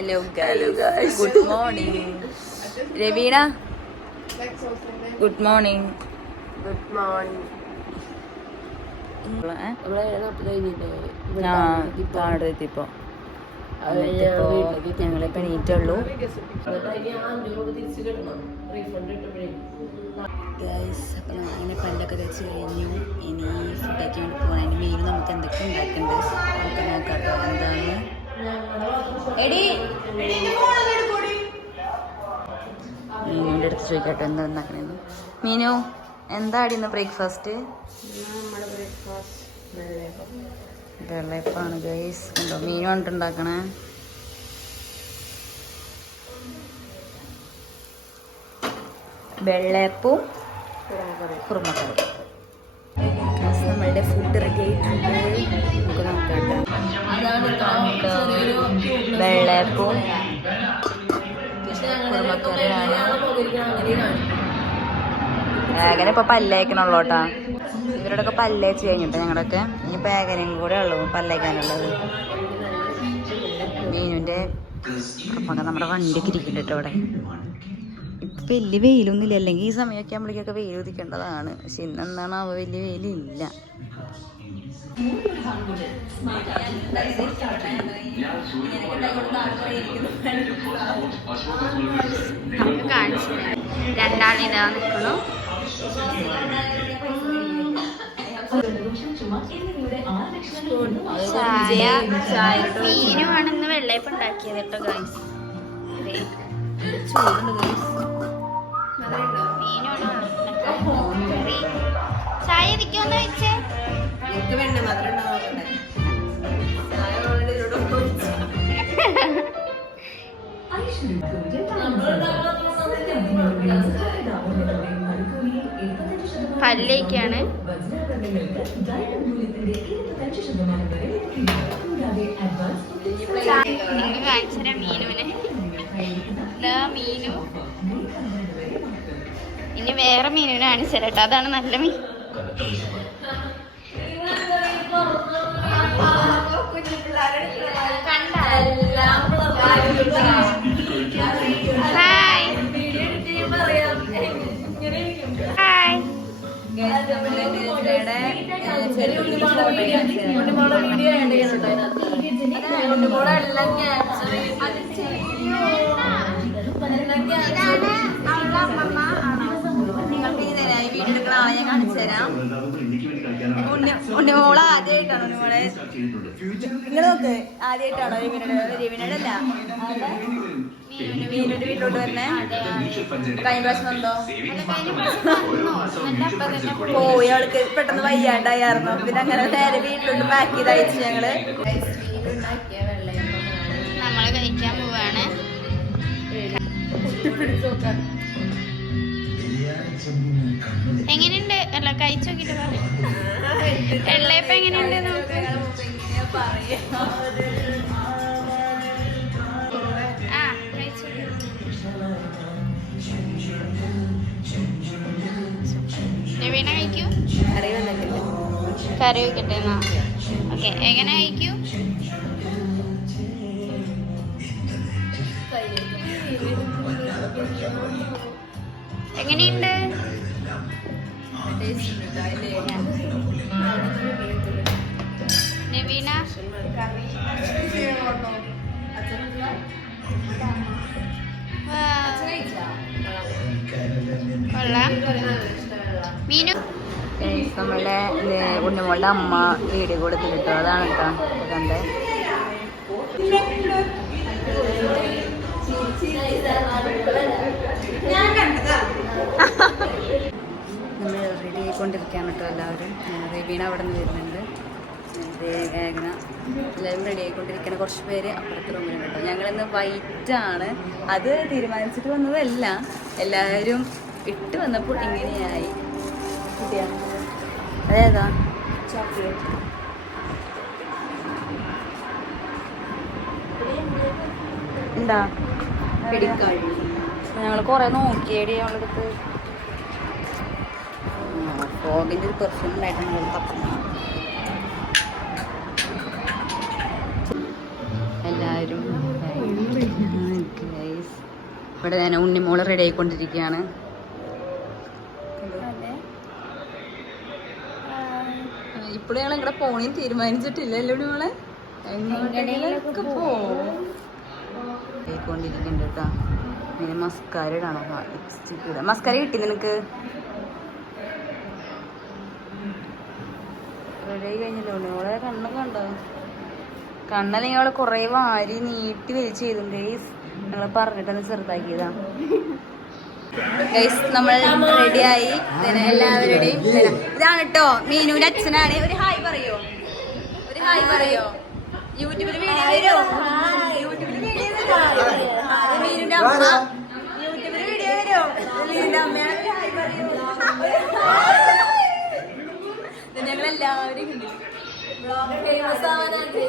Hello guys. Good morning. Ravina. Good morning. Good morning. താഴെത്തിപ്പോ ഞങ്ങളിപ്പോ എണീറ്റുള്ളൂ. അപ്പം അങ്ങനെ പല്ലൊക്കെ തേച്ച് കഴിഞ്ഞു. ഇനി ഫുഡൊക്കെ കൊണ്ട് പോകാൻ മെയിൻ നമുക്ക് എന്തൊക്കെ ഉണ്ടാക്കണ്ട് നമുക്ക് നോക്കാട്ടോ. എന്താണ് മീനുവിൻ്റെ അടുത്ത് ചോദിക്കട്ടെ എന്താ ഉണ്ടാക്കണെന്ന്. മീനു എന്താടി ഇന്ന് ബ്രേക്ക്ഫാസ്റ്റ്? വെള്ളയപ്പാണ് ഗൈസ്. കണ്ടോ മീനു കണ്ടിട്ടുണ്ടാക്കണേ. വെള്ളയപ്പവും കുറുമക്കറി. നമ്മളുടെ ഫുഡ് റെഡി ആയിട്ടുണ്ട്. നമുക്ക് നോക്കട്ടെ. വെള്ളയപ്പവും കുറുമക്കറിയാണ്. അങ്ങനെ ഇപ്പൊ പല്ലേക്കണുള്ളൂട്ടാ. ഇവരോടൊക്കെ പല്ലേച്ച് കഴിഞ്ഞിട്ട് ഞങ്ങളൊക്കെ ഇനി പേകനയും കൂടെ ഉള്ളൂ പല്ലേക്കാനുള്ളത്. മീനുവിൻ്റെ കുറുമക്ക നമ്മുടെ വണ്ടിയൊക്കെ ഇരിക്കുന്നുണ്ട് കേട്ടോ അവിടെ. ഇപ്പം വലിയ വെയിലൊന്നുമില്ല. അല്ലെങ്കിൽ ഈ സമയമൊക്കെ ആകുമ്പോഴേക്കൊക്കെ വെയിൽ ഉദിക്കേണ്ടതാണ്. പക്ഷെ ഇന്നെന്താണ് അവ വലിയ വെയിലില്ല. രണ്ടാളിതാ നിൽക്കണു. മീനുമാണെന്ന് വെള്ളയപ്പം ഉണ്ടാക്കിയത് കേട്ടോ ഗൈസ്. ചായ വിൽക്കുമെന്ന് വെച്ചേ പല്ലേക്കാണ്. കാണിച്ചരാ മീനുവിനെ. മീനു ഇനി വേറെ മീനുവിനെ കാണിച്ചരാട്ടോ. അതാണ് നല്ല മീൻ. വീടെടുക്കണ ആളെ ഞാൻ കാണിച്ചു തരാം. ഉണ്ണിമോള് ആദ്യമായിട്ടാണോ ഉണ്ണിമോളെ? നിങ്ങൾ നോക്ക്, ആദ്യമായിട്ടാണോ രവിനോട് അല്ല മീനുവിന്റെ വീട്ടിലോട്ട് വരണേ? കഴിഞ്ഞ പ്രാവശ്യം വന്നോ? പോയി. അവൾക്ക് പെട്ടെന്ന് വയ്യാണ്ടായിരുന്നു. പിന്നെ അങ്ങനെ നേരെ വീട്ടിലോട്ട് പാക്ക് ചെയ്ത് അയച്ചു ഞങ്ങള്. നമ്മള് കഴിക്കാൻ പോവാണ്. എങ്ങനെയുണ്ട്? അല്ല കഴിച്ചു നോക്കിട്ട് പറയാം. വെള്ളയപ്പം എങ്ങനെയുണ്ട് നോക്ക്. ആ കഴിച്ചു. രവീണ കഴിക്കൂ. കറി വെക്കട്ടെ എന്നാ. ഓക്കെ, എങ്ങനെ കഴിക്കൂ? എങ്ങനെയുണ്ട്? നവീന മീനു നമ്മളെ ഉണ്ണിമോളുടെ അമ്മ വീഡിയോ കൊടുത്തിട്ടോ. അതാണ് കേട്ടോ കണ്ടേ. നമ്മൾ റെഡി ആയിക്കൊണ്ടിരിക്കുകയാണ് കേട്ടോ എല്ലാവരും. റബീന അവിടെ നിന്ന് വരുന്നുണ്ട്. വേഗന എല്ലാവരും റെഡി ആയിക്കൊണ്ടിരിക്കുകയാണ്. കുറച്ച് പേര് അപ്പുറത്തെ റൂമിലുണ്ട് കേട്ടോ. ഞങ്ങളിന്ന് വൈറ്റാണ്. അത് തീരുമാനിച്ചിട്ട് വന്നതല്ല, എല്ലാവരും ഇട്ട് വന്നപ്പോൾ ഇങ്ങനെയായി. അതേതാ ചോക്ലേറ്റ്? ഉണ്ടാ ഞങ്ങൾ കുറെ നോക്കിയേടി അവളെടുത്ത്. ഫോഗിൻ്റെ ഒരു പെർഫ്യൂം ഉണ്ടായിട്ടാണ് അവൾ തപ്പുന്നത്. എല്ലാവരും ഇവിടെ ഞാൻ ഉണ്ണിമോള് റെഡി ആയിക്കൊണ്ടിരിക്കുകയാണ്. ഇപ്പോഴും ഞങ്ങൾ ഇവിടെ പോണേന്ന് തീരുമാനിച്ചിട്ടില്ലല്ലോ ഉണ്ണിമോളെ. എങ്ങോട്ടെങ്കിലൊക്കെ പോയിക്കൊണ്ടിരിക്കുന്നുണ്ട് കേട്ടോ. പിന്നെ മസ്കാര ഇടാണോ? ലിപ്സ്റ്റിക് ഇടാം. മസ്കാര കിട്ടി നിനക്ക്? റെഡി ആയി കഴിഞ്ഞല്ലോ ഉണ്ണിമോളെ. കണ്ണൊക്കെ ഉണ്ടോ? കണ്ണല്ലെങ്കിൽ അവളെ കുറേ വാരി നീട്ടി വലിച്ച് ചെയ്തു ഗൈസ്. ഞങ്ങൾ പറഞ്ഞിട്ടൊന്ന് ചെറുതാക്കിയതാ ഗൈസ്. നമ്മൾ റെഡിയായി. എല്ലാവരുടെയും ഇതാണ് കേട്ടോ മീനുവിന്റെ അച്ഛനാണ്. ഒരു ഹായ് പറയോ? ഒരു ഹായ് പറയോ? യൂട്യൂബിൽ വീഡിയോ വരോ? യൂട്യൂബിൽ വീഡിയോ വരോ? മീനുവിന്റെ അമ്മ യൂട്യൂബിൽ വീഡിയോ വരോ? മീനുവിന്റെ അമ്മയാണ്. ഒരു ഹായ് പറയോ? ഞങ്ങളെല്ലാവരും ഫേമസ് ആവാനായിട്ട്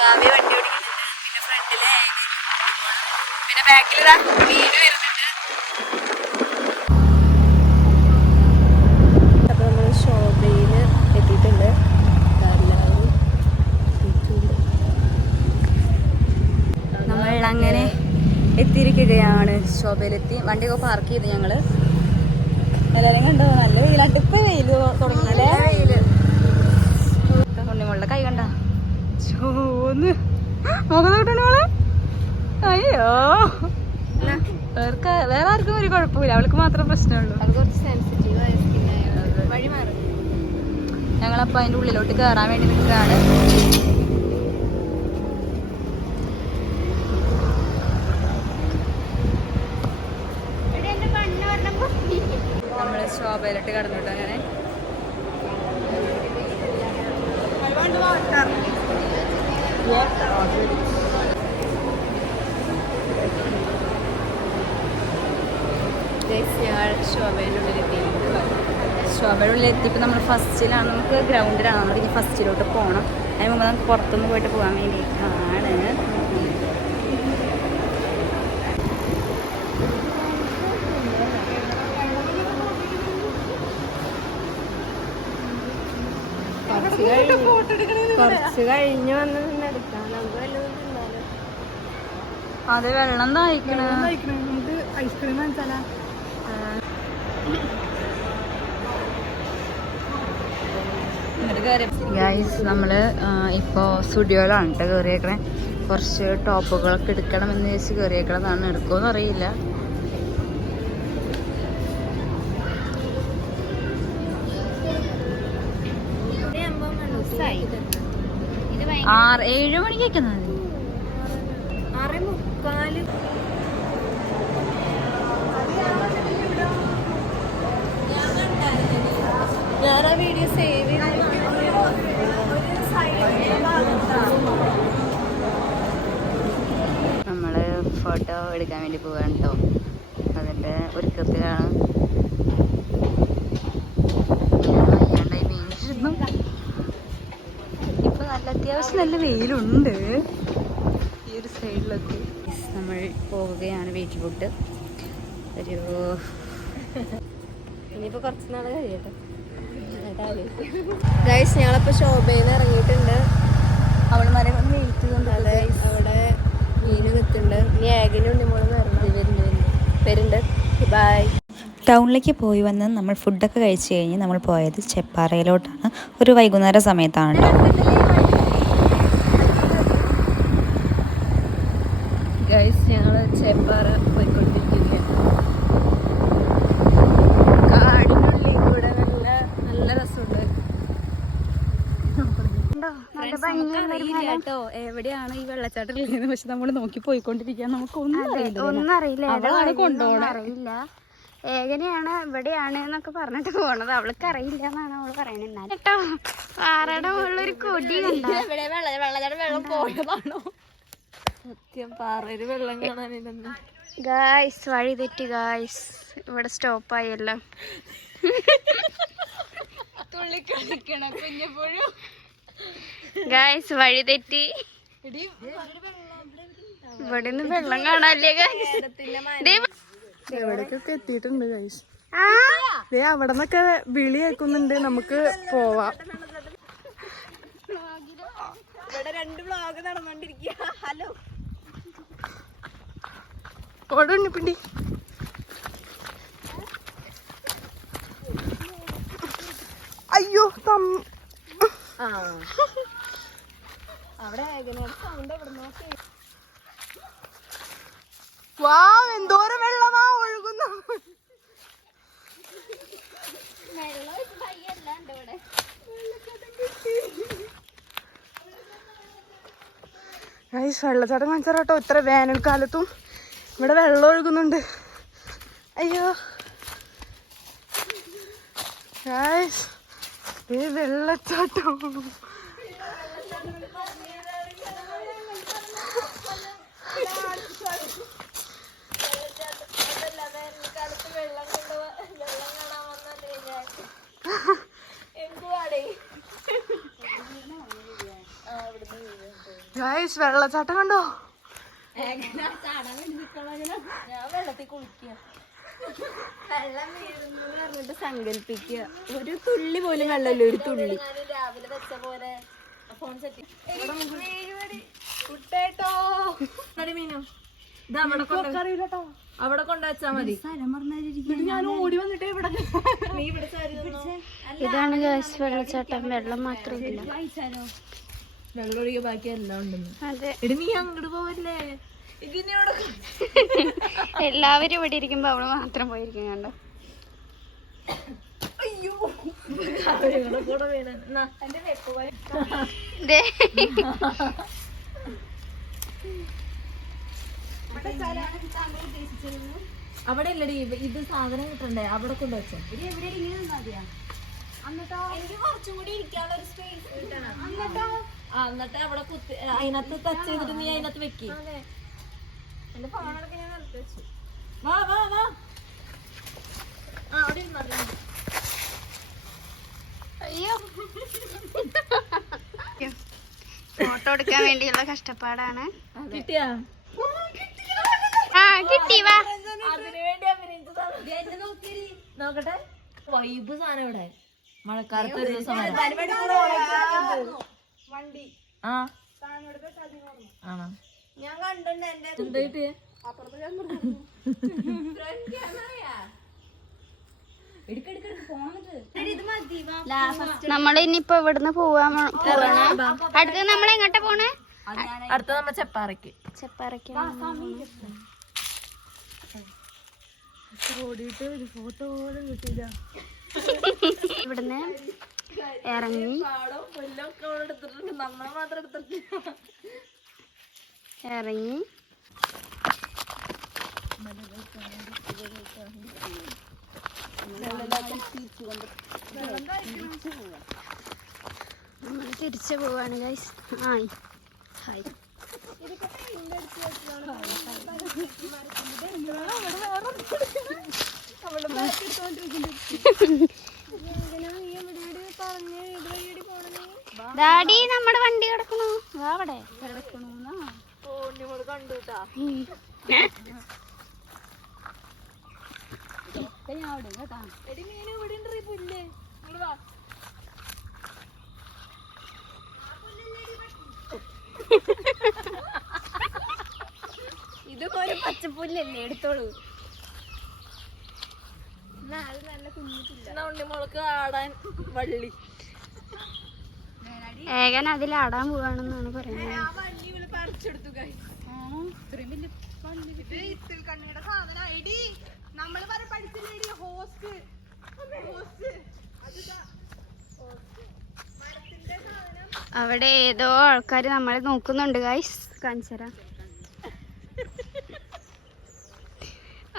കാവ്യ വണ്ടി ഓടിക്കുന്നുണ്ട്. പിന്നെ ഫ്രണ്ടില് പിന്നെ ബാക്കിലിതാ മീന് വരുന്നുണ്ട്. അപ്പൊ നമ്മൾ ശോഭയില് എത്തിയിട്ടുണ്ട്. നമ്മൾ അങ്ങനെ എത്തിയിരിക്കുകയാണ്. ശോഭയിലെത്തി. വണ്ടിയൊക്കെ പാർക്ക് ചെയ്ത് ഞങ്ങള്. എല്ലാവരും കണ്ടോ? നല്ല വെയിലാട്ട്. ഇപ്പൊ വെയില് തുടങ്ങിയല്ലേ? വെയില്. ഉണ്ണിമോളുടെ കൈ കണ്ട ചോന്ന് മുഖം നോക്കണോളെ. അയ്യോ വേറെ ആർക്കും ഒരു കുഴപ്പമില്ല, അവൾക്ക് മാത്രം പ്രശ്നമുള്ളൂ. ഞങ്ങളപ്പോ അതിന്റെ ഉള്ളിലോട്ട് കയറാൻ വേണ്ടി നിൽക്കുകയാണ്. നമ്മള് ശോഭയിലോട്ട് കടന്നിട്ട് അങ്ങനെ ശോഭയുടെ ഉള്ളിലെത്തിയപ്പോൾ നമ്മൾ ഫസ്റ്റിലാണ്. നമുക്ക് ഗ്രൗണ്ടിലാണ്. നമ്മൾ ഇനി ഫസ്റ്റിലോട്ട് പോകണം. അതിന് മുമ്പ് നമുക്ക് പുറത്തുനിന്ന് പോയിട്ട് പോകാൻ വേണ്ടിയിട്ടാണ്. കുറച്ച് കഴിഞ്ഞ് വന്ന് എടുക്കാം. അത് വെള്ളം തായിക്കണ ഐസ്ക്രീം വാങ്ങിച്ചാലാ. ഗൈസ് നമ്മള് ഇപ്പോ സ്റ്റുഡിയോയിലാണ് കേട്ടോ കയറിയേക്കണേ. കുറച്ച് ടോപ്പുകളൊക്കെ എടുക്കണമെന്ന് വെച്ച് കയറിയേക്കണതാണ്. എടുക്കുമെന്ന് അറിയില്ല. ഏഴ് മണിക്കൊക്കെ മതി. 6:45. ഞാൻ ആ വീഡിയോ സേവ് ചെയ്ത് നമ്മള് ഫോട്ടോ എടുക്കാൻ വേണ്ടി പോവാണ് കേട്ടോ. അതിന്റെ ഒരുക്കത്തിലാണ്. ഇപ്പൊ നല്ല അത്യാവശ്യം നല്ല വെയിലുണ്ട് ഈ ഒരു സൈഡിലൊക്കെ. നമ്മൾ പോവുകയാണ് വീട്ടിലോട്ട്. ഒരു ഇനിയിപ്പോൾ കുറച്ച് നാൾ കഴിയട്ടെ. ഗൈസ് ഞങ്ങളിപ്പോൾ ശോഭയിൽ നിന്ന് ഇറങ്ങിയിട്ടുണ്ട്. അവളുമാരെ ഒന്ന് വെയിറ്റ് ചെയ്തുകൊണ്ട് അവിടെ മീന് നിൽക്കുന്നുണ്ട്. ഇനി ഏകനും ഉണ്ണിമോളും വരുന്നുണ്ട്. ബൈ. ടൗണിലേക്ക് പോയി വന്ന് നമ്മൾ ഫുഡൊക്കെ കഴിച്ച് കഴിഞ്ഞ് നമ്മൾ പോയത് ചെപ്പാറയിലോട്ടാണ്. ഒരു വൈകുന്നേര സമയത്താണ് കേട്ടോ. ഗൈസ് ഞങ്ങൾ ചെപ്പാറ പോയിക്കൊണ്ടിരിക്കുകയാണ്. കാടിനുള്ളിൽ കൂടെ നല്ല രസമുണ്ട് കേട്ടോ. എവിടെയാണ് ഈ വെള്ളച്ചാട്ടം ഉള്ളത്? പക്ഷെ നമ്മൾ നോക്കി പോയിക്കൊണ്ടിരിക്കുക. നമുക്കൊന്നും അറിയില്ല. അവളാണ് കൊണ്ടുപോകണം. ഏകനെയാണ് ഇവിടെയാണ് എന്നൊക്കെ പറഞ്ഞിട്ട് പോണത്. അവൾക്ക് അറിയില്ല എന്നാണ് അവള് പറയുന്നത്. കേട്ടോ പാറയുടെ മുകളിലൊരു കൊടി വെള്ളം പോയതാണോ? സത്യം പാറയിൽ വെള്ളം കാണാനില്ലെന്ന്. ഗായ്സ് വഴി തെറ്റി ഗായ്സ്. ഇവിടെ സ്റ്റോപ്പായല്ലോ. ഗായ്സ് വഴി തെറ്റി. ഇവിടെ നിന്ന് വെള്ളം കാണാല്ലേ ഗായ്സ്? എവിടേക്കൊക്കെ എത്തിയിട്ടുണ്ട് ഗൈസ്. അവിടെ നിന്നൊക്കെ വിളി കേൾക്കുന്നുണ്ട്, നമുക്ക് പോവാം. ഇവിടെ 2 വ്ലോഗ് നടന്നോണ്ടിരിക്കുക. ഹലോ ഓടുണ്ണിപ്പിണ്ടി. അയ്യോ അവിടെ സൗണ്ട് എവിടെ നോക്കി. വാ, എന്തോരം വെള്ളമാ ഒഴുകുന്നു. വെള്ളച്ചാട്ടം കാണിച്ചാട്ടോ. ഇത്ര വേനൽക്കാലത്തും ഇവിടെ വെള്ളം ഒഴുകുന്നുണ്ട്. അയ്യോ വെള്ളച്ചാട്ടം. വെള്ളച്ചാട്ടം കണ്ടോ? ഞാൻ വെള്ളത്തിൽ കുളിക്കുക, വെള്ളം വീഴുന്നു പറഞ്ഞിട്ട് സങ്കല്പിക്കുക. ഒരു തുള്ളി പോലും വെള്ളമില്ല, ഒരു തുള്ളി. രാവിലെ വെച്ച പോലെ ഫോൺ സെറ്റ് കുട്ടേട്ടോ മീനു അവിടെ കൊണ്ടുവച്ചാ മതി. ഞാൻ ഓടി വന്നിട്ടേ ഇവിടെ നീ ഇവിടെ. ഇതാണ് ഗൈസ് വെള്ളച്ചാട്ടം. വെള്ളം മാത്രമില്ല, വെള്ളം ഒഴികെ ബാക്കി എല്ലാം ഉണ്ടെന്ന്. അതെ, എടി നീ അങ്ങോട്ട് പോവല്ലേ? ഇതിനോട് എല്ലാവരും ഇവിടെ ഇരിക്കുമ്പോ അവള് മാത്രം പോയിരിക്കും. കണ്ടോ? അയ്യോ കൂടെ വീണ എന്റെ വെപ്പ് പോലെ. അവിടെ ഇല്ലടി, ഇത് സാധനം കിട്ടണ്ടേ? അവിടെ കൊണ്ടുവച്ചോ. എനിക്ക് കുറച്ചും കൂടി ഇരിക്കാനുള്ള ഒരു സ്പേസ് കിട്ടണം. എന്നിട്ട് അവിടെ കുത്തി അതിനകത്ത് ടച്ച് ചെയ്തിട്ട് നീ അതിനകത്ത് വെക്കി. എന്റെ ഫോണൊക്കെ ഞാൻ നിർത്തി വെച്ചു. വാ വാ വാ. അവിടെ ഇരുന്നോ. അയ്യോ, ഫോട്ടോ എടുക്കാൻ വേണ്ടിയുള്ള കഷ്ടപ്പാടാണ്. കിട്ടിയാ? ആ കിട്ടി. വാ, അതിനു വേണ്ടി അഭിനയിച്ചതാണ്. നോക്കട്ടെ, വൈബ് സാധനം ഇവിടെ. മഴക്കാലത്ത് ഒരു ദിവസം വണ്ടി. ആ ആണോ? ഞാൻ കണ്ടിട്ടുണ്ട്. എന്റെ നമ്മൾ ഇനിയിപ്പോ ഇവിടുന്ന് പോവാണ്. അടുത്ത് നമ്മൾ എങ്ങോട്ടാ പോണേ? അടുത്ത നമ്മ ചെപ്പാറയ്ക്ക്. ചെപ്പാറയ്ക്ക് ഓടിയിട്ട് ഒരു ഫോട്ടോ പോലും കിട്ടിയില്ല. ഇവിടുന്ന് ഇറങ്ങി നമ്മൾ മാത്രം എടുത്തിട്ടില്ല. ഇറങ്ങി നമ്മൾ തിരിച്ചു പോവാണ് ഗൈസ്. Hi hi. ഡാഡി നമ്മുടെ വണ്ടി കിടക്കണു. അവിടെ കിടക്കണൂന്നാ കണ്ടുട്ടാ. എടി മീൻ ഇവിടെ ഉണ്ട്. പുല്ല് ഇതുപോലെ പച്ചപ്പുല്ലല്ലേ, എടുത്തോളൂ. നല്ല കുഞ്ഞിട്ടില്ല. ഉണ്ണിമുളക്ക് ആടാൻ വള്ളി. ഏകൻ അതിൽ ആടാൻ പോവാണെന്നാണ് പറയുന്നത്. പറിച്ചെടുത്തു. സാധനം നമ്മള് പഠിച്ചില്ലേ ഹോസ്റ്റ്. അവിടെ ഏതോ ആൾക്കാര് നമ്മളെ നോക്കുന്നുണ്ട് ഗൈസ്. കാണിച്ചരാ.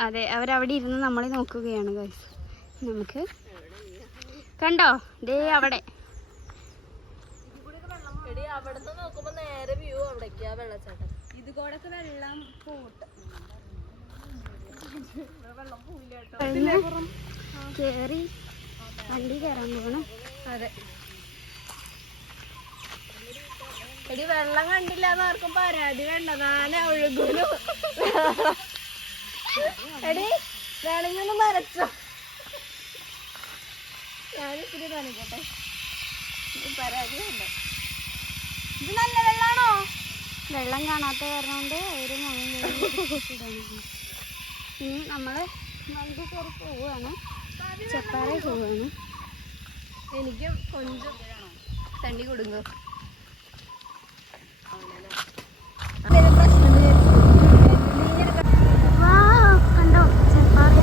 അതെ, അവരവിടെ ഇരുന്ന് നമ്മളെ നോക്കുകയാണ് ഗൈസ്. നമുക്ക് കണ്ടോ? ദേ അവിടെ. അവിടുന്ന് നോക്കുമ്പോ നേരെ വ്യൂ അവിടേക്കാ വെള്ളച്ചാട്ടം. ഇത് കൂടെ വെള്ളം പോട്ട്. കേറി വണ്ടി കയറാൻ പോകണം. അതെ. എടി വെള്ളം കണ്ടില്ല എന്നാർക്കും പരാതി വേണ്ട. നാന ഒഴുകുന്നു. എടി വേണമെങ്കിൽ ഒന്ന് നനച്ചോ. ഇത് നല്ല വെള്ളാണോ? വെള്ളം കാണാത്ത കാരണം കൊണ്ട് ഒരു ഇനി നമ്മള് വണ്ടി കയറി പോവുകയാണ്. ചെപ്പാറ പോവുകയാണ്. എനിക്കും കൊഞ്ചം തണ്ണി കൊടുങ്ങോ. കണ്ടോ ചെപ്പാറ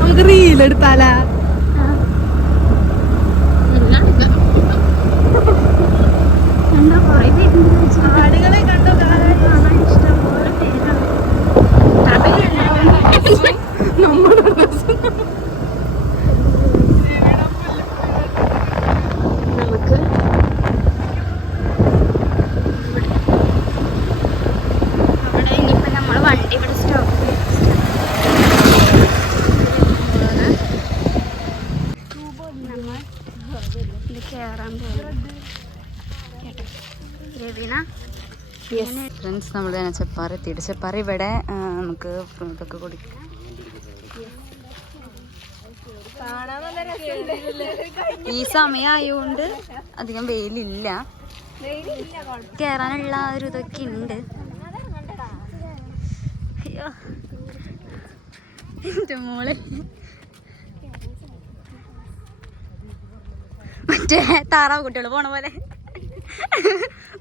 നമുക്ക് റീലെടുത്താലാ? കണ്ടോ കുറേ പേരുണ്ട്. ആടുകളെ കണ്ടോ? ഇഷ്ടംപോലെ പേരാണ്. നമ്മുടെ ഡ്രസ്സ് നമുക്ക് അവിടെ ഇനിയിപ്പോൾ നമ്മൾ വണ്ടി ഇവിടെ സ്റ്റോപ്പ് നമ്മൾ ഇത് കയറാൻ പോകും കേട്ടോ. രവീണ ഫ്രണ്ട്സ് നമ്മൾ തന്നെ ചെപ്പാറ എത്തിയിട്ട് ചെപ്പാറ ഇവിടെ നമുക്ക് ഇതൊക്കെ കുടിക്കാം. ഈ സമയമായതുകൊണ്ട് അധികം വെയിലില്ല, കയറാനുള്ള ഒരു ഇതൊക്കെ ഉണ്ട്. അയ്യോ എൻ്റെ മോളെ മറ്റേ താറാവ് കുട്ടികൾ പോണ പോലെ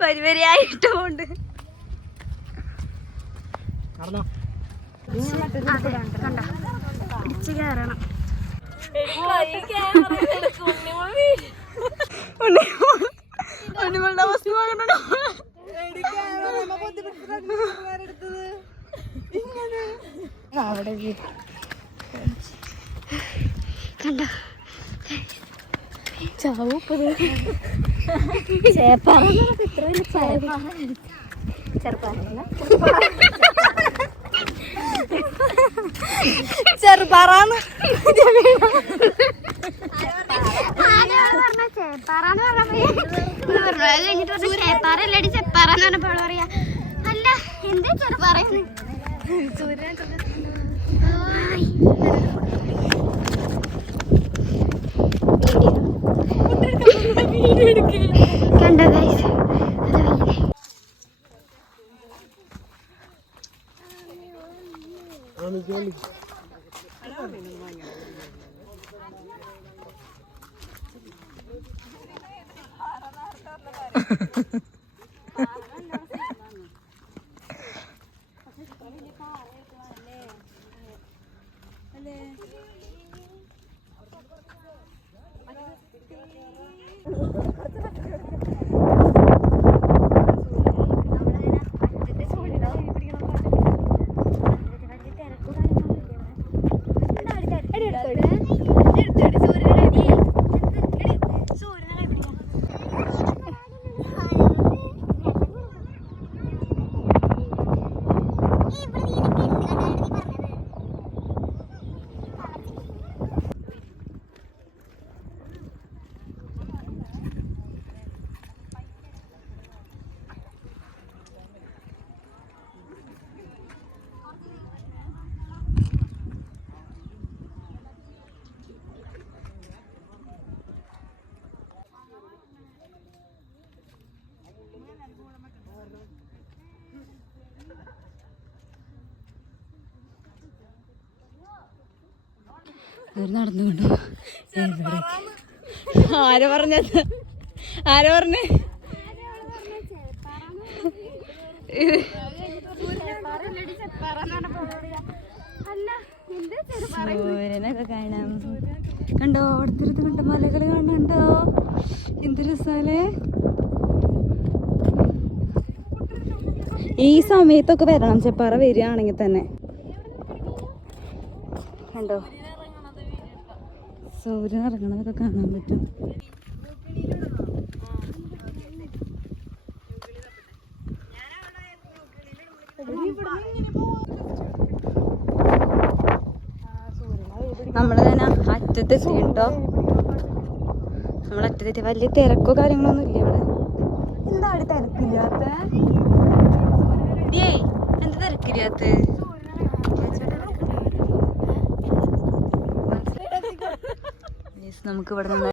വരി വരിയായിട്ട് പോണ്ട്. കണ്ട പിടിച്ച് കയറണം. ഉണ്ണിമളുടെ അവസ്ഥ നോക്കണോ? അവിടെ കണ്ട ചാവൂപ്പത് ചേപ്പാറ ഇത്ര വലിയ ചെറുപ്പാറല്ല ചെറുപാറാന്ന് ചേപ്പാറന്ന് പറഞ്ഞപ്പോ കഴിഞ്ഞിട്ട് ചേപ്പാറല്ലടി ചെപ്പാറന്ന് പറഞ്ഞപ്പോ പറയാ അല്ല എന്താ ചെറുപ്പാറന്ന് കണ്ടോ ഗൈസ് നടന്നുകൊണ്ടു. ആരാ പറഞ്ഞത്? ആരാ പറഞ്ഞേ? സൂര്യനൊക്കെ കാണാം. കണ്ടോ അടുത്തടുത്ത് കണ്ട മലകൾ കാണുന്നുണ്ടോ? എന്ത് രസാലേ. ഈ സമയത്തൊക്കെ വരണം ചെപ്പാറ വരികയാണെങ്കിൽ തന്നെ. കണ്ടോ സൂര്യൻ ഇറങ്ങണതൊക്കെ കാണാൻ പറ്റും. നമ്മള് തന്നെ അറ്റത്തെത്തി കേട്ടോ. നമ്മളറ്റത്തെത്തി. വലിയ തിരക്കോ കാര്യങ്ങളൊന്നും ഇല്ല ഇവിടെ. എന്താ അവിടെ തിരക്കില്ലാത്ത? എന്താ തിരക്കില്ലാത്ത? നമുക്ക് ഇവിടെ നിന്ന്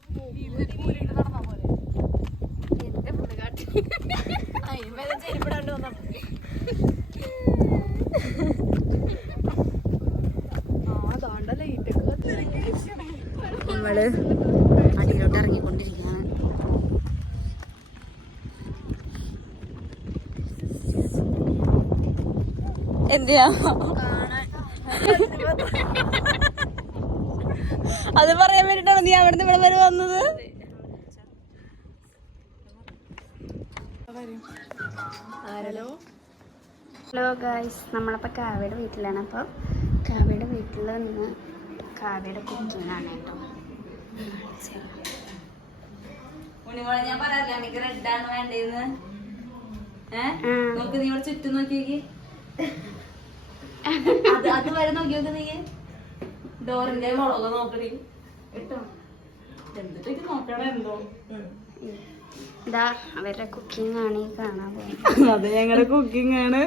നമ്മള് അടിയിലോട്ട് ഇറങ്ങിക്കൊണ്ടിരിക്കുകയാണ്. എന്തിനാ അത് പറയാൻ വേണ്ടിട്ടാണ് നീ അവിടെ നിന്ന് ഇവിടെ വരെ വന്നത്? ഹലോ ഗായ്സ്, നമ്മളപ്പോൾ കാവ്യയുടെ വീട്ടിലാണ്. അപ്പോൾ കാവ്യയുടെ വീട്ടിൽ നിന്ന് കാവ്യയുടെ കുക്കിങ്ങാണ് കേട്ടോ. ഞാൻ പറയാറില്ല എനിക്ക് റെഡാണ് വേണ്ടേന്ന്. നോക്ക്, നീ ഇവിടെ ചുറ്റും നോക്കി. അത് വരെ നോക്കി നോക്ക്. നീ ഡോറിന്റെ മുളക് നോക്കണേ കേട്ടോ. എന്നിട്ട് നോക്കണ എന്തോ ഇതാ അവരുടെ കുക്കിംഗ് ആണ് ഈ കാണാൻ പോകുന്നത്. അത് ഞങ്ങളുടെ കുക്കിംഗ് ആണ്.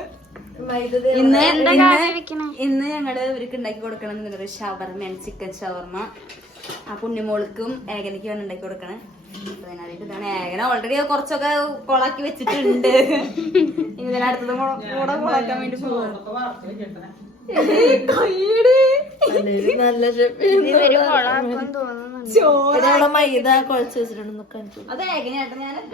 ഇന്ന് ഞങ്ങള് ഇവർക്ക് ഉണ്ടാക്കി കൊടുക്കണം എന്നൊരു ഷവർമ്മയാണ്, ചിക്കൻ ഷവർമ്മ. ആ പുണ്യമോൾക്കും ഏകനയ്ക്കും ആണ് ഉണ്ടാക്കി കൊടുക്കണേ. ഇതാണ് ഏകന ഓൾറെഡി കുറച്ചൊക്കെ കൊളാക്കി വെച്ചിട്ടുണ്ട്. ഇനി അടുത്തത് കൂടെ കൊളാക്കാൻ വേണ്ടി പോകും. അത് ഏകനായിട്ട് ഞാനല്ല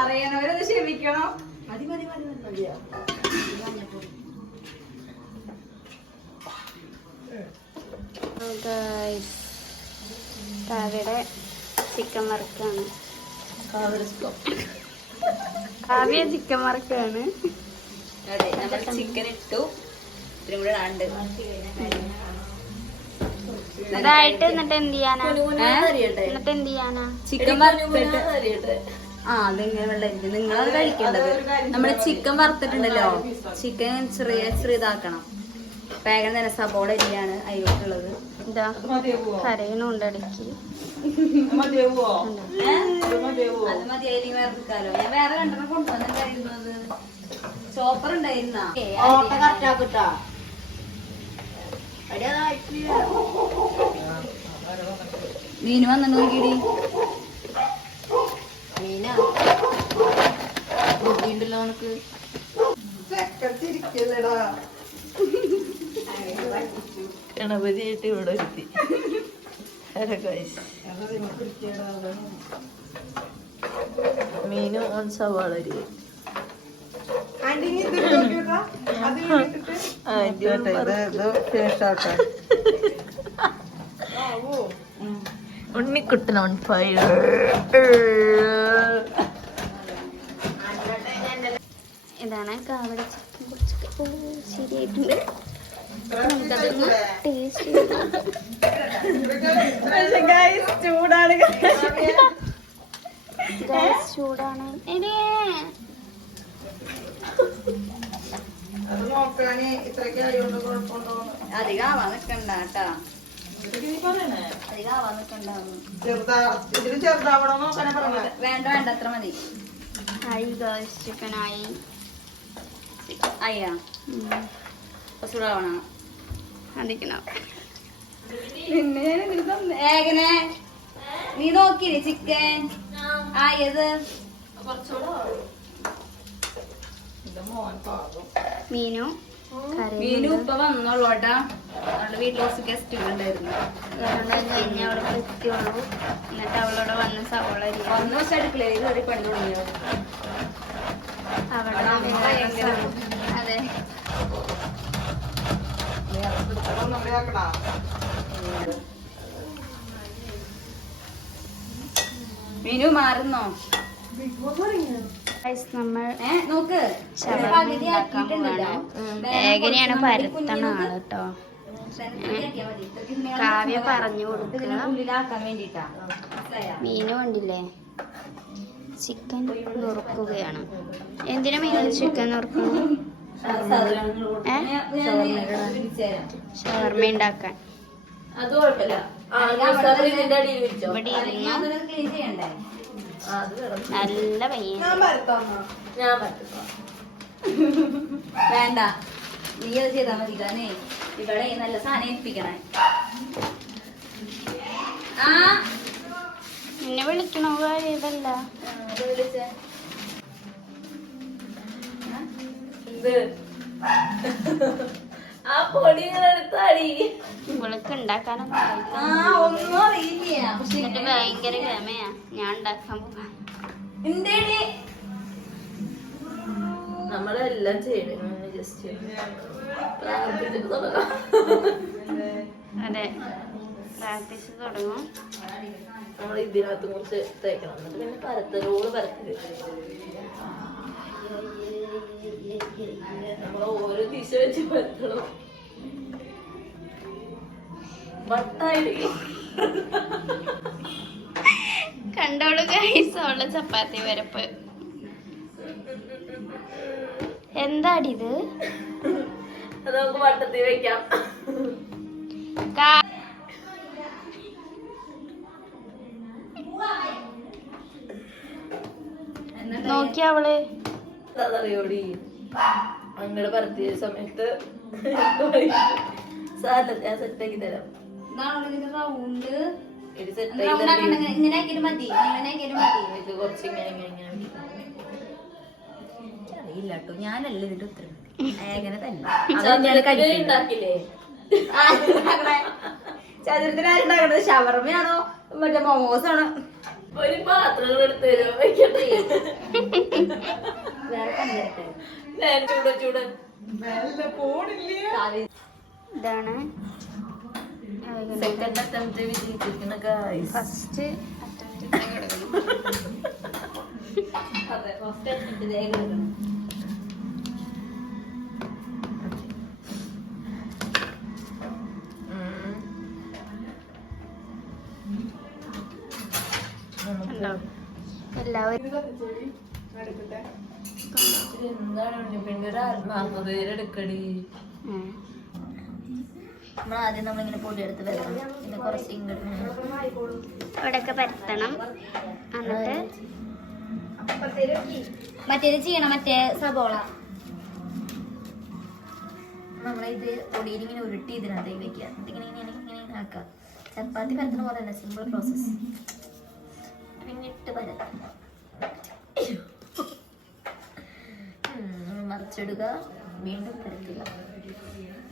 അറിയണവരത് ക്ഷമിക്കണം. മതി മതി മതി മതിയാ. കാവ്യയുടെ ചിക്കൻ വറുക്കാണ്. കാവ്യ ചിക്കൻ വറുക്കാണ്. അതെ, നമ്മൾ ചിക്കൻ ഇട്ടു. ഇത്തിരി കൂടെ ഇടാണ്ട്. അതായിട്ട് എന്നിട്ട് എന്ത് ചെയ്യാനാ? എന്നിട്ട് എന്ത് ചെയ്യാനാ? ചിക്കൻ വറുത്തിട്ട് അതെങ്ങനെ വെള്ളരിക്കും നിങ്ങളത് കഴിക്കേണ്ടത്. നമ്മള് ചിക്കൻ വറുത്തിട്ടുണ്ടല്ലോ, ചിക്കൻ ചെറിയ ചെറിയ ഇതാക്കണം. വേഗം തന്നെ സബോള അരിയാണ് അതിലോട്ടുള്ളത്. ഇതാ കരയണുണ്ട് ഇടയ്ക്ക്. അത് മതിയായി വേറെ എടുക്കാലോ. ഞാൻ വേറെ രണ്ടെണ്ണം കൊണ്ടുവന്നിട്ടുണ്ടായിരുന്നത്. ചോപ്പർ ഉണ്ടായിരുന്ന മീന് വന്നിട്ട് നോക്കിയിടി. മീനാ ബുദ്ധിയുണ്ടല്ലോ നമുക്ക്. ഗണപതിയായിട്ട് ഇവിടെ എത്തി. മീനും ഓൺ സവാള ഉണ്ണിക്കുട്ടൻ ഓൺ ഫയർ. ഇതാണ് കാവ്യയുടെ ചിക്കൻ പൊരിച്ചൊക്കെ ശരിയായിട്ടുണ്ട്. നമുക്കതൊന്ന് ടേസ്റ്റ് ചെയ്യണം. ചൂടാണ് ചൂടാണ്. അധികം ആവാൻ നിക്കണ്ട കേട്ടാ. അധികം ആവാൻ നിക്കണ്ട. വേണ്ട വേണ്ട അത്ര മതി. ആയി ഗേൾസ്, ചിക്കൻ ആയി. അയ്യാ ചൂടാവണം. അതിക്കണം. പിന്നെ ഏകനെ നീ നോക്കിയില്ലേ ചിക്കൻ ആയത്? മീനു മീനു ഇപ്പൊ വന്നോളൂട്ടാ. അവളുടെ വീട്ടിൽ കുറച്ച് ഗസ്റ്റ് ഉണ്ടായിരുന്നു. കഴിഞ്ഞ് അവളെ എത്തിയുള്ളൂ. എന്നിട്ട് അവളോട് വന്ന് സവോള ഒന്ന് ദിവസം അടുക്കളയിൽ കയറി പണി തുടങ്ങിയോ? അവിടെ അതെ മീനു മാറുന്നോ? നമ്മൾ നോക്ക് ഏകനെയാണ് പരത്തണ ആള് കേട്ടോ. കാവ്യ പറഞ്ഞു കൊടുക്കുക. മീന് കണ്ടില്ലേ, ചിക്കൻ നുറുക്കുകയാണ്. എന്തിനാ മീൻ ചിക്കൻ നുറുക്കണം? ഷവർമ്മ ഉണ്ടാക്കാൻ അത് കുഴപ്പമില്ല. ഇതിന്റെ അടിയിൽ വെച്ചോ. ഇവിടെ ഇരുന്നു അത് വേണം. നല്ല പയ്യൻ. ഞാൻ പറ്റും. വേണ്ട, നീ അത് ചെയ്താൽ മതി. കാരണം ഇവിടെ നല്ല സാധനം ഏൽപ്പിക്കണേ. ആ നിന്നെ വിളിക്കണോ ഇതല്ല വിളിച്ചേ ആ പൊടി എടുത്താടി. ഇവൾക്ക് ഉണ്ടാക്കാനൊന്നും അറിയില്ല. ഒന്നും അറിയില്ല. പക്ഷെ എന്നിട്ട് ഭയങ്കര ക്ഷമയാ ഞാൻ ഉണ്ടാക്കാൻ പോവാ. എന്തേടി നമ്മളെല്ലാം ചെയ്യണം. ജസ്റ്റ് പ്രാർത്ഥിച്ചിട്ട് തുടങ്ങാം. അതെ, പ്രാക്ടീസ് തുടങ്ങും. നമ്മൾ ഇതിനകത്ത് കുറച്ച് തേക്കണം. എന്നിട്ട് പിന്നെ പരത്തലോട് പരത്തല്. നമ്മൾ ഓരോ ദിശ വെച്ച് പരത്തണം. വട്ടായിട്ട് കണ്ടോളൂ ഗൈസ്, അവളുടെ ചപ്പാത്തി വരപ്പ്. എന്താടിത്? അത് നമുക്ക് വട്ടത്തിൽ വെക്കാം. നോക്കിയ അവള് അതറിയോടി അങ്ങോട്ട് പരത്തിയ സമയത്ത് സാധനം ഞാൻ സെറ്റാക്കി തരാം. റൗണ്ട് ഇത് സെറ്റാക്കി ഇങ്ങനെ ആക്കിയാലും മതി. ഇങ്ങനെ ആക്കിയാലും മതി. ഇത് കുറച്ച് ഇങ്ങനെ ഇങ്ങനെ അറിയില്ല കേട്ടോ, ഞാനല്ല ഇതിന്റെ ഉത്തരം. എങ്ങനെ തന്നെ ഉണ്ടാക്കില്ലേ? ചതുരത്തിനായിട്ടുണ്ടാക്കണത് ഷവർമ്മയാണോ മറ്റേ മോമോസാണോ? ഒരു പാത്രങ്ങൾ എടുത്ത് തരുമോ? വെക്കട്ടെ. വേറെ കണ്ടിട്ട് ചൂട് ചൂട് ഇതാണ് സെക്കൻഡ് അറ്റംപ്റ്റ് വിജയിച്ചിരിക്കുന്ന ഗൈസ്. ഫസ്റ്റ് അതെ, ഫസ്റ്റ് അറ്റംപ്റ്റ് വേഗം എല്ലാവരും എന്താണ് ഉണ്ണിപ്പിന്റെ ഒരു ആത്മാർത്ഥതയിലെടുക്കടി. ആദ്യം നമ്മളിങ്ങനെ പൊടി എടുത്ത് വെക്കണം. പിന്നെ കുറച്ച് ഇങ്ങോട്ട് ഇവിടെയൊക്കെ പരത്തണം. എന്നിട്ട് മറ്റേത് ചെയ്യണം. മറ്റേ സബോള നമ്മളിത് പൊടിയിൽ ഇങ്ങനെ ഉരുട്ടി ഇതിനകത്തേക്ക് വെക്കുക. എന്നിട്ട് ഇങ്ങനെ ഇങ്ങനെ ഇങ്ങനെ ഇങ്ങനെ ആക്കുക. ചപ്പാത്തി പരത്തുന്ന പോലെ തന്നെ സിമ്പിൾ പ്രോസസ്. പിന്നെ ഇട്ട് പരത്താം. മറിച്ചിടുക, വീണ്ടും പരത്തുക,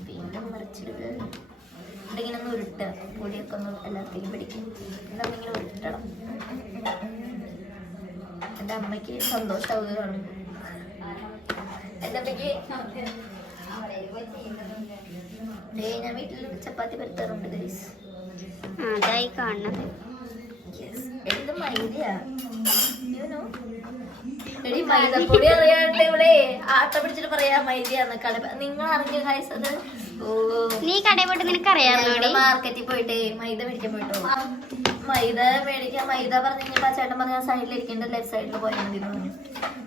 വീണ്ടും മറിച്ചിടുക. എന്നിട്ടിങ്ങനെ ഒന്ന് ഉരുട്ടുക. പൊടിയൊക്കെ ഒന്ന് എല്ലാത്തിലും പിടിക്കും. എന്നിങ്ങനെ ഉരുട്ടണം. എൻ്റെ അമ്മയ്ക്ക് സന്തോഷമാവുക കാണുമ്പോൾ. എൻ്റെ അമ്മയ്ക്ക് ഞാൻ വീട്ടിൽ ചപ്പാത്തി പരത്താറുണ്ട് ഗൈസ്. അതായി കാണുന്നത്. ഇത് മൈദയാ. എടി മൈദപ്പൊടി അറിയാണ്ട് ഇവിടെ ആട്ട പിടിച്ചിട്ട് പറയാ മൈദയാന്ന്. നിങ്ങൾ അറിഞ്ഞ ഗൈസ് അത്? നീ കടയിൽ പോയിട്ട് നിനക്ക് അറിയാമോ? മാർക്കറ്റിൽ പോയിട്ട് മൈദ മേടിക്കാൻ പോയിട്ടോ. മൈദ മേടിക്കാൻ മൈദ പറഞ്ഞപ്പോ ആ ചേട്ടൻ പറഞ്ഞ സൈഡിലിരിക്കേണ്ട ലെഫ്റ്റ് സൈഡിൽ പോയാൽ മതി എന്ന് പറഞ്ഞു.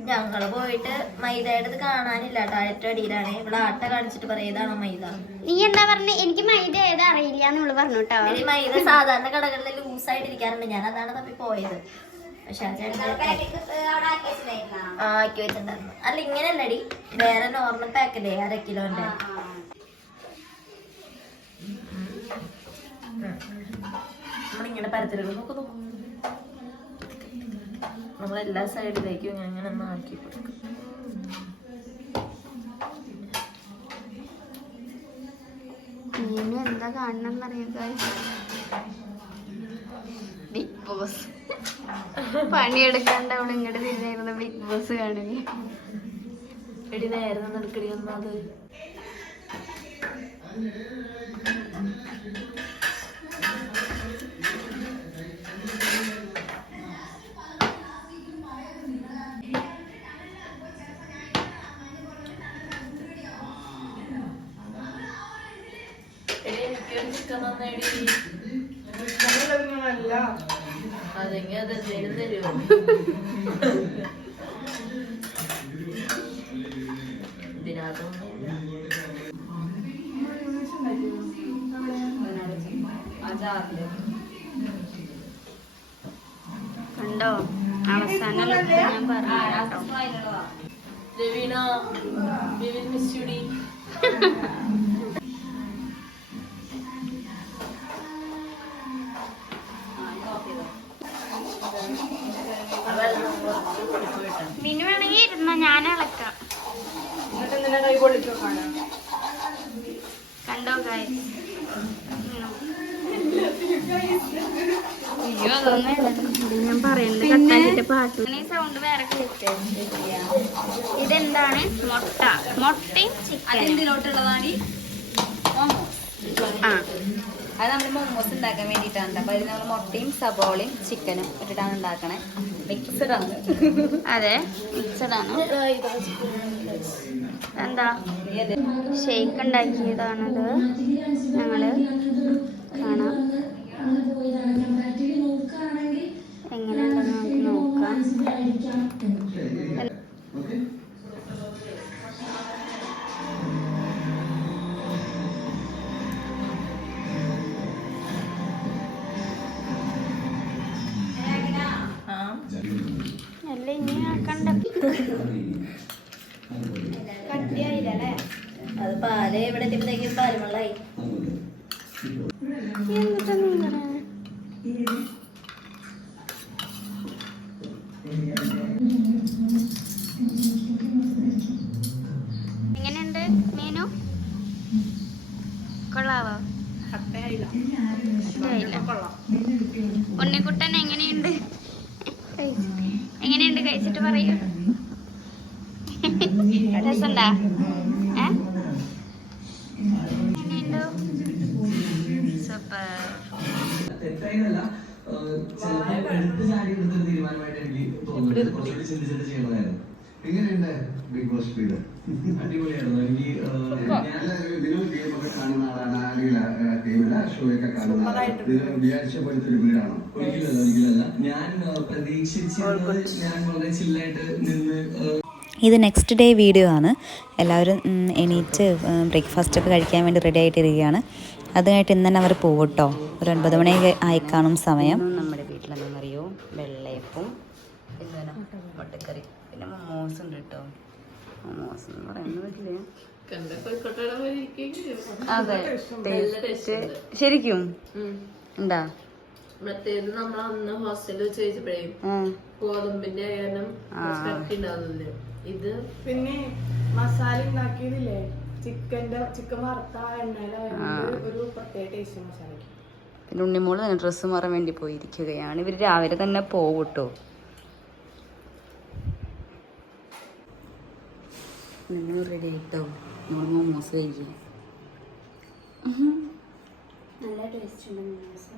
ഞങ്ങള് പോയിട്ട് മൈദയുടെ കാണാനില്ല. താഴത്തെ അടിയിലാണ്. ഇവിടെ ആട്ട കാണിച്ചിട്ട് പറയാ ഇതാണോ മൈദ. നീ എന്താ പറഞ്ഞ? എനിക്ക് മൈദ ഏതാ അറിയില്ല എന്ന് പറഞ്ഞു കേട്ടോ. മൈദ സാധാരണ കടകളിൽ ലൂസായിട്ട് ഇരിക്കാറുണ്ട്. ഞാൻ അതാണ് തപ്പി പോയത്. പക്ഷെ ആ ചേട്ടൻ ആക്കി വെച്ചിട്ടുണ്ടായിരുന്നു. അല്ല ഇങ്ങനെയല്ലടി, വേറെ നോർമൽ പാക്കല്ലേ 1/2 കിലോന്റെ. നമ്മളിങ്ങനെ പരത്തിലെടുക്കും. നോക്ക് നോക്കും. നമ്മളെല്ലാ സൈഡിലേക്കും അങ്ങനെ ഒന്ന് ആക്കി കൊടുക്കും. ഇനി എന്താ കാണണമെന്നറിയാം. ബിഗ് ബോസ് പണിയെടുക്കാണ്ട് അവിടെ ഇങ്ങോട്ട് തിരിഞ്ഞിരുന്ന ബിഗ് ബോസ് കാണുക. എടി നേരെ നടക്കടി ഒന്നത്. എനിക്കൊരു ചിക്കൻ തന്നേടി. അതെങ്കിൽ അതെന്തേലും തരുമോ? ഇതിനകത്തൊന്നും കണ്ടോ അവസാനം look ഞാൻ പറഞ്ഞു കേട്ടോ. Raveena we will miss you D. Minu വേണമെങ്കിൽ ഇരുന്നോ, ഞാൻ ഇളക്കാം. കണ്ടോ ഗൈസ്? അയ്യോ അതൊന്നും ഞാൻ പറയുന്നത് കട്ടാക്കിട്ട് പാട്ട് സൗണ്ട് വേറെ കേട്ടേ. ഇതെന്താണ്? മുട്ടയും ചിക്കൻ. അതെന്തിലോട്ടുള്ളതാണ്? ആ അത് നമ്മൾ മോമോസ് ഉണ്ടാക്കാൻ വേണ്ടിയിട്ടാണ്. അപ്പൊ അതിൽ നമ്മൾ മുട്ടയും സബോളയും ചിക്കനും ഇട്ടിട്ടാണ് ഉണ്ടാക്കണേ. മിക്സഡ് ആണ്. അതെ മിക്സഡാണ്. എന്താ ഷേക്ക് ഉണ്ടാക്കിയതാണത്. ഞങ്ങള് കാണാം എങ്ങനെയുണ്ടെന്ന് നമുക്ക് നോക്കാം. അല്ല ഇനി ആക്കണ്ട. അത് പാല് ഇവിടെ എത്തിയപ്പോഴത്തേക്കും പാൽവെള്ളമായി. എന്നിട്ട് നീ പറയണേ. എങ്ങനെയുണ്ട് മീനു? കൊള്ളാവോ? ഉണ്ണിക്കുട്ടൻ എങ്ങനെയുണ്ട്? എങ്ങനെയുണ്ട് കഴിച്ചിട്ട് പറയൂ. രസമുണ്ടാ? എങ്ങനെയുണ്ട്? സൂപ്പർ. തെറ്റായതല്ല, ചിലപ്പോൾ എടുത്ത് ചാടി എടുത്തൊരു തീരുമാനമായിട്ട് എനിക്ക് തോന്നുന്നത് കുറച്ചുകൂടി ചിന്തിച്ചിട്ട് ചെയ്യണമായിരുന്നു. എങ്ങനെയുണ്ട് ബിഗ് ബോസ് ഫീഡ്? അടിപൊളിയായിരുന്നു. എനിക്ക് ഇതിനും ഗെയിമൊക്കെ കാണുന്ന ആളാണ്, അല്ലെങ്കിൽ ഗെയിമില്ല ഷോയൊക്കെ കാണുന്ന ആളാണ്. ഇതിന് വിചാരിച്ച പോലത്തെ ഒരു വീടാണോ? ഒരിക്കലല്ല. ഞാൻ പ്രതീക്ഷിച്ചിരുന്നത് ഞാൻ വളരെ ചില്ലായിട്ട് നിന്ന് ഇത് നെക്സ്റ്റ് ഡേ വീഡിയോ ആണ്. എല്ലാവരും എണീറ്റ് ബ്രേക്ക്ഫാസ്റ്റൊക്കെ കഴിക്കാൻ വേണ്ടി റെഡി ആയിട്ടിരിക്കുകയാണ്. അതുമായിട്ട് ഇന്ന് തന്നെ അവർ പോകും കേട്ടോ. ഒരു 9 മണി ആയി കാണും സമയം. നമ്മുടെ വീട്ടിലെന്നറിയോ വെള്ളയപ്പവും പിന്നെ മുട്ടക്കറി പിന്നെ മോമോസ് ഉണ്ട് കേട്ടോ. മോമോസ് എന്ന് പറയുന്ന വീട്ടില് അതെ ടേസ്റ്റ് ശരിക്കും ഉണ്ടാ. മറ്റേത് നമ്മൾ അന്ന് ഹോസ്റ്റലിൽ വെച്ച് കഴിച്ചപ്പോഴേ ഗോതമ്പിന്റെ കാരണം ഉണ്ടാവുന്നില്ലേ. ഇത് പിന്നെ മസാല ഉണ്ടാക്കിയതില്ലേ ചിക്കൻ വറുത്ത എണ്ണയില ഒരു പ്രത്യേക ടേസ്റ്റ് മസാലയ്ക്ക്. പിന്നെ ഉണ്ണിമോള് തന്നെ ഡ്രസ്സ് മാറാൻ വേണ്ടി പോയിരിക്കുകയാണ്. ഇവർ രാവിലെ തന്നെ പോകും കേട്ടോ. നിങ്ങൾ റെഡി ആയിട്ടോ? നമ്മൾ മോമോസ് കഴിക്കുക. നല്ല ടേസ്റ്റ് ഉണ്ട് മോമോസ്.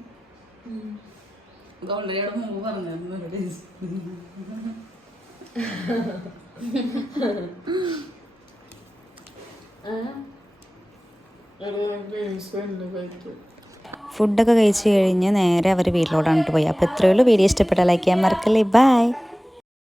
ഓൾറെഡി അവിടെ മുമ്പ് പറഞ്ഞായിരുന്നു ടേസ്റ്റ്. ഫുഡൊക്കെ കഴിച്ച് കഴിഞ്ഞ് നേരെ അവർ വീട്ടിലോട്ടാണ് പോയി. അപ്പോൾ ഇത്രയേ ഉള്ളൂ. വീഡിയോ ഇഷ്ടപ്പെട്ടാൽ ലൈക്ക് ചെയ്യാൻ മറക്കല്ലേ. ബൈ.